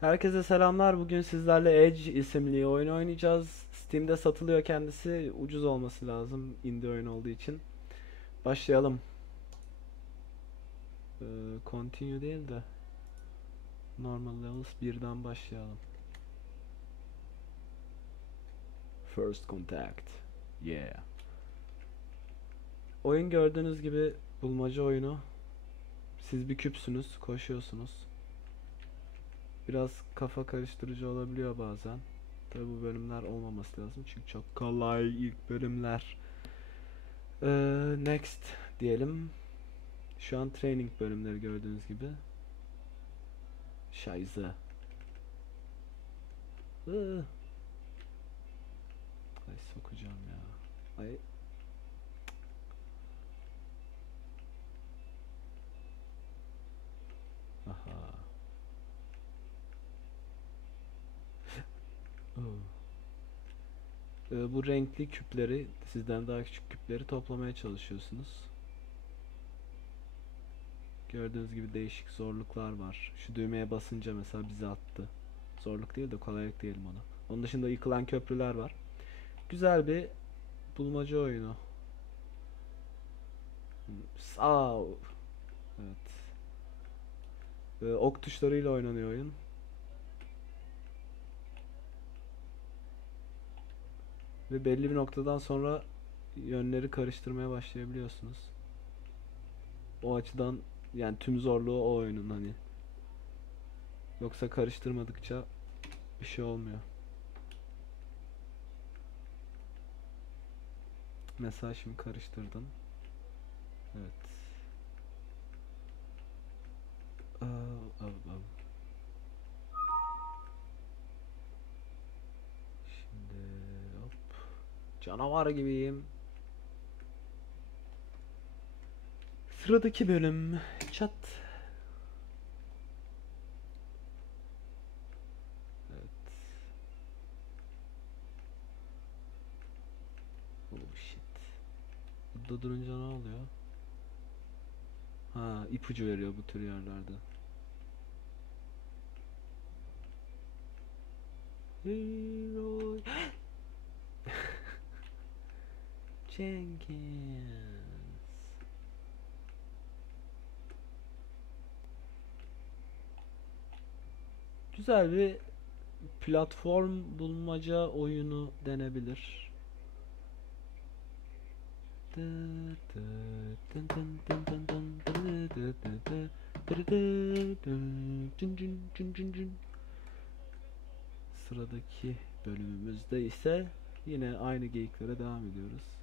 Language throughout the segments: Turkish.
Herkese selamlar. Bugün sizlerle Edge isimli oyun oynayacağız. Steam'de satılıyor kendisi. Ucuz olması lazım indie oyun olduğu için. Başlayalım. Ee, continue değil de normal levels birden başlayalım. First contact. Yeah. Oyun gördüğünüz gibi bulmaca oyunu. Siz bir küpsünüz, koşuyorsunuz. Biraz kafa karıştırıcı olabiliyor bazen. Tabi bu bölümler olmaması lazım çünkü çok kolay ilk bölümler. Ee, next diyelim. Şu an training bölümleri gördüğünüz gibi. Iı. Ay sokacağım ya. Ay. Ee, bu renkli küpleri, sizden daha küçük küpleri toplamaya çalışıyorsunuz. Gördüğünüz gibi değişik zorluklar var. Şu düğmeye basınca mesela bizi attı. Zorluk değil de kolaylık diyelim ona. Onun dışında yıkılan köprüler var. Güzel bir bulmaca oyunu. Sağ. Evet. Ee, ok tuşlarıyla oynanıyor oyun. Ve belli bir noktadan sonra yönleri karıştırmaya başlayabiliyorsunuz. O açıdan yani tüm zorluğu o oyunun hani. Yoksa karıştırmadıkça bir şey olmuyor. Mesela şimdi karıştırdım. Evet. Aa, av, av. Canavar gibiyim. Sıradaki bölüm. Çat. Evet. Oh shit. Burada durunca ne oluyor? Ha, ipucu veriyor bu tür yerlerde. Leroy Jenkins. Güzel bir platform bulmaca oyunu denebilir. Sıradaki bölümümüzde ise yine aynı geyiklere devam ediyoruz.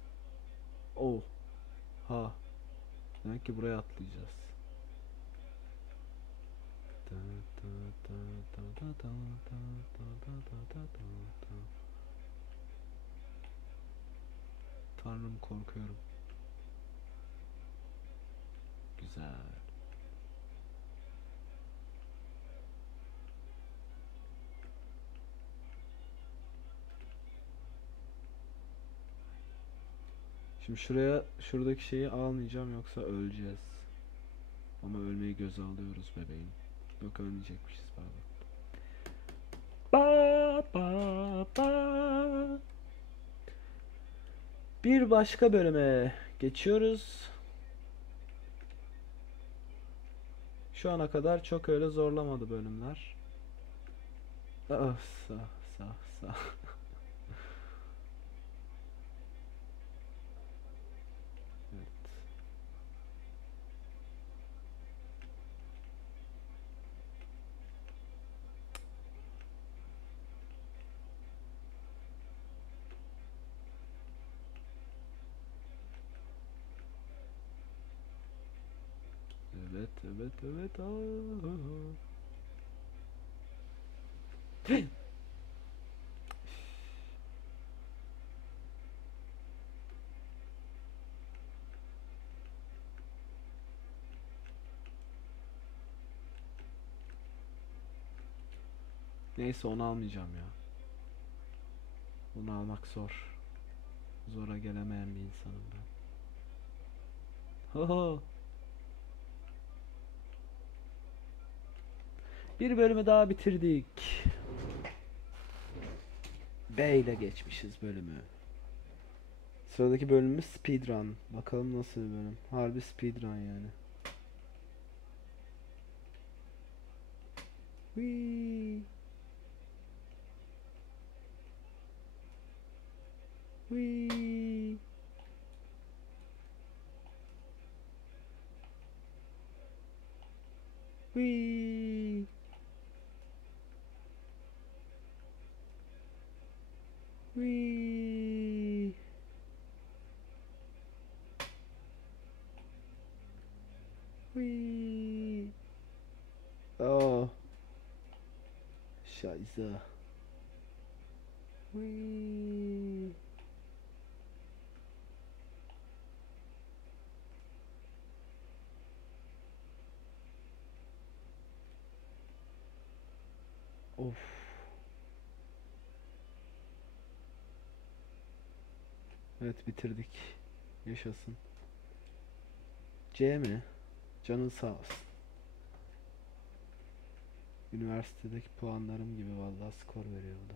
Oh. Ha. Demek ki buraya atlayacağız. Tanrım korkuyorum. Güzel. Şimdi şuraya şuradaki şeyi almayacağım yoksa öleceğiz. Ama ölmeyi göze alıyoruz bebeğim. Yok ölmeyecekmişiz pardon. Ba ba ba. Bir başka bölüme geçiyoruz. Şu ana kadar çok öyle zorlamadı bölümler. Ah, sağ sağ sağ. Evet. Evet, evet. Neyse onu almayacağım ya. Bunu almak zor. Zora gelemeyen bir insanım ben. Ho ho. Bir bölümü daha bitirdik. B ile geçmişiz bölümü. Sıradaki bölümümüz speedrun. Bakalım nasıl bir bölüm. Harbi speedrun yani. Whee! Whee! Whee! Whee! Oh. Scheiße. Whee! Of. Evet bitirdik. Yaşasın. C mi? Canın sağ olsun. Üniversitedeki puanlarım gibi vallahi skor veriyor da.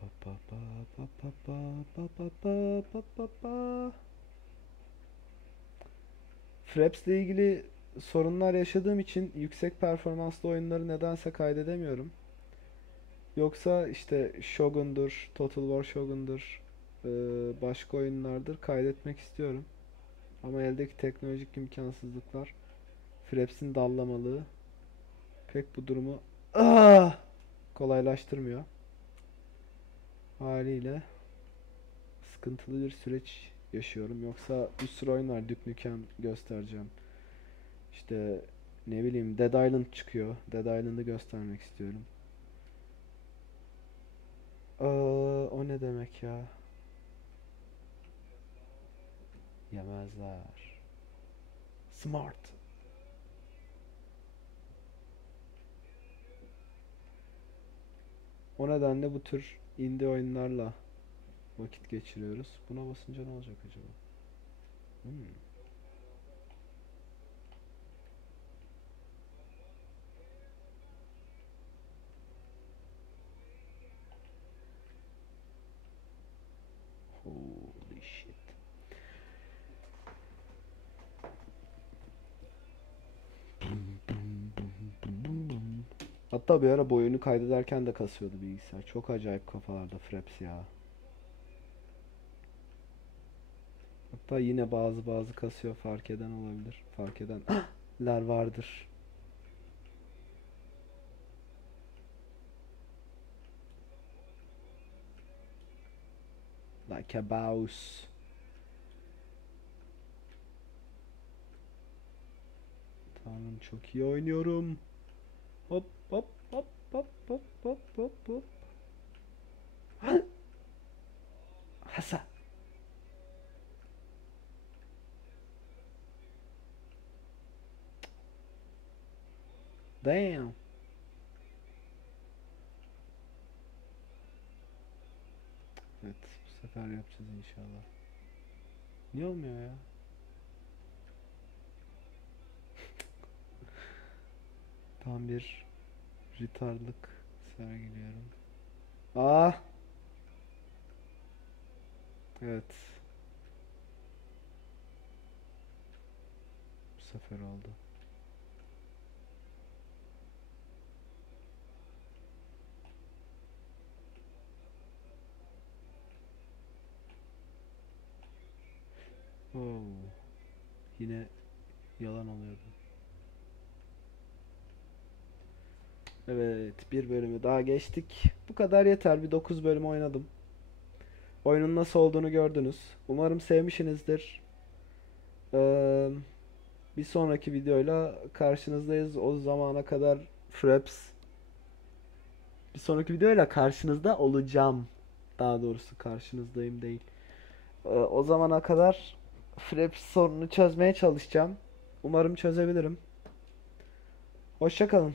Pa pa pa pa pa pa pa pa pa pa pa pa. Fraps ile ilgili sorunlar yaşadığım için yüksek performanslı oyunları nedense kaydedemiyorum. Yoksa işte Shogun'dur, Total War Shogun'dur, başka oyunlardır kaydetmek istiyorum. Ama eldeki teknolojik imkansızlıklar, Fraps'in dallamalığı pek bu durumu ah, kolaylaştırmıyor. Haliyle sıkıntılı bir süreç yaşıyorum. Yoksa bir sürü oyun var Duke göstereceğim. İşte ne bileyim Dead Island çıkıyor. Dead Island'ı göstermek istiyorum. Aa, o ne demek ya? Yemezler. Smart. O nedenle bu tür indie oyunlarla vakit geçiriyoruz. Buna basınca ne olacak acaba? Hmm. Hatta bir ara bu oyunu kaydederken de kasıyordu bilgisayar. Çok acayip kafalarda Fraps ya. Hatta yine bazı bazı kasıyor fark eden olabilir. Fark edenler vardır. Like a mouse. Tanrım çok iyi oynuyorum. Hop hop hop hop hop hop hop hop. Hasa. Damn. Evet, bu sefer yapacağız inşallah. Niye olmuyor ya? Tam bir retardlık sergiliyorum. Ah! Evet. Bu sefer oldu. Oo. Yine yalan oluyordu. Evet, bir bölümü daha geçtik. Bu kadar yeter. Bir 9 bölüm oynadım. Oyunun nasıl olduğunu gördünüz. Umarım sevmişsinizdir. Ee, bir sonraki videoyla karşınızdayız. O zamana kadar Fraps bir sonraki videoyla karşınızda olacağım. Daha doğrusu karşınızdayım değil. Ee, o zamana kadar Fraps sorununu çözmeye çalışacağım. Umarım çözebilirim. Hoşça kalın.